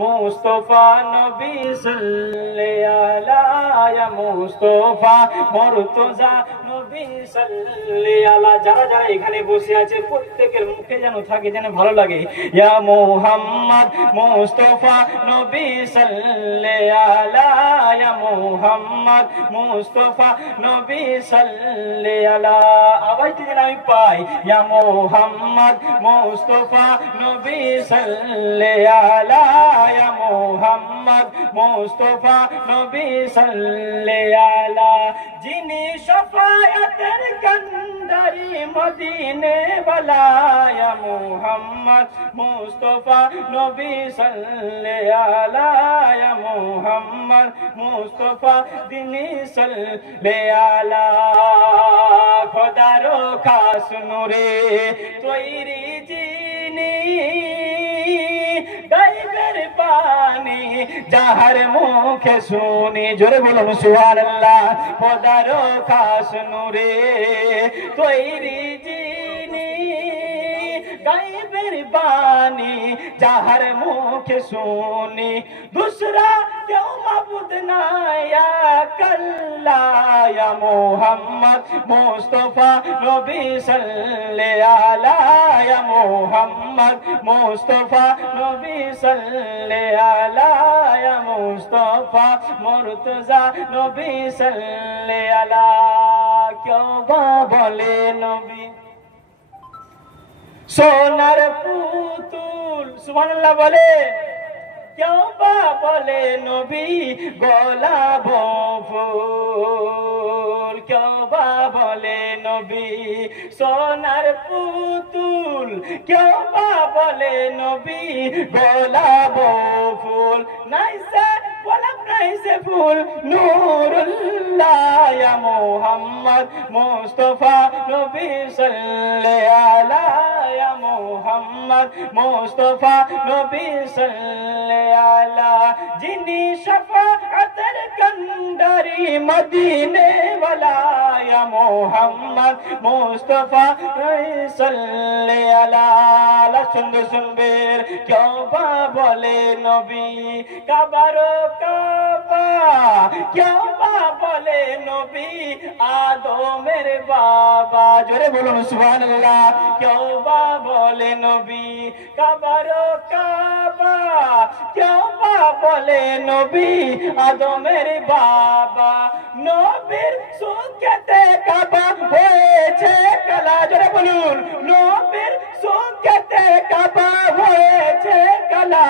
মুস্তফা নবী সাল্লাল্লাহু আলা মুস্তফা মুর্তজা নবী সাল্লাল্লাহু। যারা যারা এখানে বসে আছে প্রত্যেকের মুখে যেন থাকে, যেন ভালো লাগে, ইয়া মুহাম্মদ মুস্তফা নবী সাল্লাল্লাহু ইয়া মুহাম্মদ মুস্তফা নবী সাল্লাল্লাহু। আওয়াজটা যেন আমি পাই, ইয়া মুহাম্মদ মুস্তফা নবী সাল্লাল্লাহু ইয়া মুহাম্মদ মুস্তফা নবী সাল্লাল্লাহু। যিনি শাফায়াতের কান্ডারি মদিনে ওয়ালা, ইয়া মুহাম্মদ মুস্তফা নবী সাল্লাল্লাহু ইয়া মুহাম্মদ মুস্তফা দিনী সাল্লাল্লাহু। খোদার খাস নূরে তৈরি যিনি, গায়বের পানি যাহার মুখে শুনি, জোরে বলুন সুবহানাল্লাহ। খোদার খাস নূরে তৈরি যিনি, গায়বের বাণী যাহার মুখে শুনি, দুসরা কেউ মাবুদ নাই আল্লাহ। ইয়া মুহাম্মদ মুস্তফা নবী সাল্লাল্লাহু ইয়া মুহাম্মদ মুস্তফা নবী সাল্লাল্লাহু ইয়া মুস্তফা মুর্তজা নবী সাল্লাল্লাহু। কেউ বলে নবী সোনার পুতুল, সুবহানাল্লাহ বলে। কেউ বা বলে নবী গোলাপ ফুল, কেউ বা বলে নবী সোনার পুতুল, কেউ বা বলে নবী গোলাপ ফুল। নাই সে গোলাপ নাই সে ফুল নূরুল্লাহ। ইয়া মুহাম্মদ মুস্তফা নবী সাল্লাল্লাহু ইয়া মুহাম্মদ মুস্তফা নবী সাল্লাল্লাহু। যিনি শাফাআতের কান্ডারি মদিনে ওয়ালা, ইয়া মুহাম্মদ মুস্তফা সাল্লাল্লাহু। সুন্দর সুন্দর কেউ বা বলে নবী কাবার কাবা, কেউ বা বলে নবী আদমের বাবা, জোরে বলুন সুবহানাল্লাহ। কেউ বা বলে নবী কাবার কাবা, কেউ বা বলে নবী আদমের বাবা। নবীর সুখেতে কাবা হয়েছে কালা, জোরে বলুন। নবীর সুখেতে কাবা হয়েছে কালা।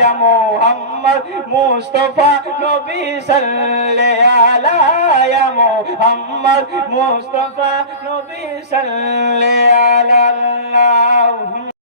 ইয়া মুহাম্মদ মুস্তফা নবী সাল্লাল্লাহু ইয়া মুহাম্মদ মুস্তফা নবী সাল্লাল্লাহু।